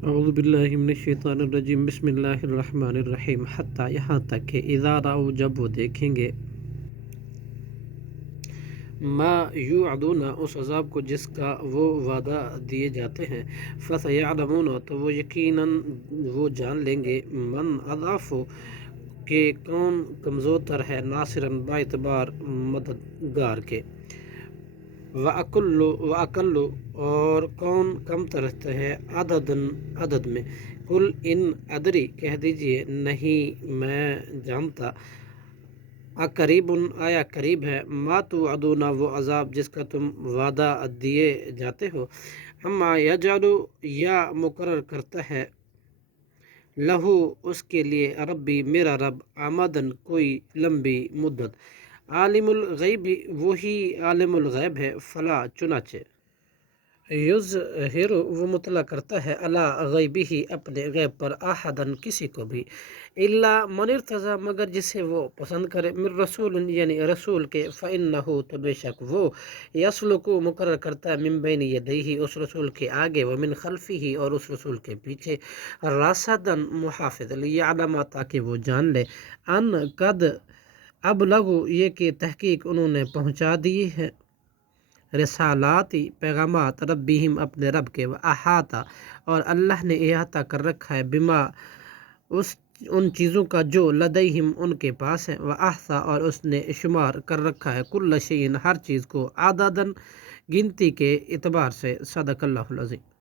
اعوذ باللہ من الشیطان الرجیم بسم اللہ الرحمن الرحیم حتی یہاں تک کہ اذا رأوا جب وہ دیکھیں گے ما یوعدون اس عذاب کو جس کا وہ وعدہ دیے جاتے ہیں فسیعلمون تو وہ یقیناً وہ جان لیں گے من اضعف کہ کون کمزور تر ہے ناصراً باعتبار مددگار کے وَأَقَلُّ اور کون کم ترتے ہے عدد میں قل ان ادری کہہ دیجئے نہیں میں جانتا اقریب آیا قریب ہے ما توعدون وہ عذاب جس کا تم وعدہ دیے جاتے ہو اما یجعل یا مقرر کرتا ہے لہو اس کے لیے ربی میرا رب آمدن کوئی لمبی مدت عالم الغیب وہی عالم الغیب ہے فلا چنانچہ یظہر وہ مطلع کرتا ہے علی غیبہ اپنے غیب پر احدن کسی کو بھی الا من ارتضی مگر جسے وہ پسند کرے من رسول یعنی رسول کے فإنہ تو بے شک وہ یسلک مقرر کرتا ہے من بین یدیہ اس رسول کے آگے ومن خلفہ اور اس رسول کے پیچھے راسدن محافظ لیعلم تاکہ وہ جان لے ان قد ابلغوا یہ کہ تحقیق انہوں نے پہنچا دی ہے رسالاتی پیغامات ربہم اپنے رب کے احاطہ اور اللہ نے احاطہ کر رکھا ہے بما ان چیزوں کا جو لدیہم ان کے پاس ہے واحصا اور اس نے شمار کر رکھا ہے کل شیء ہر چیز کو عددن گنتی کے اعتبار سے صدق اللہ العظیم۔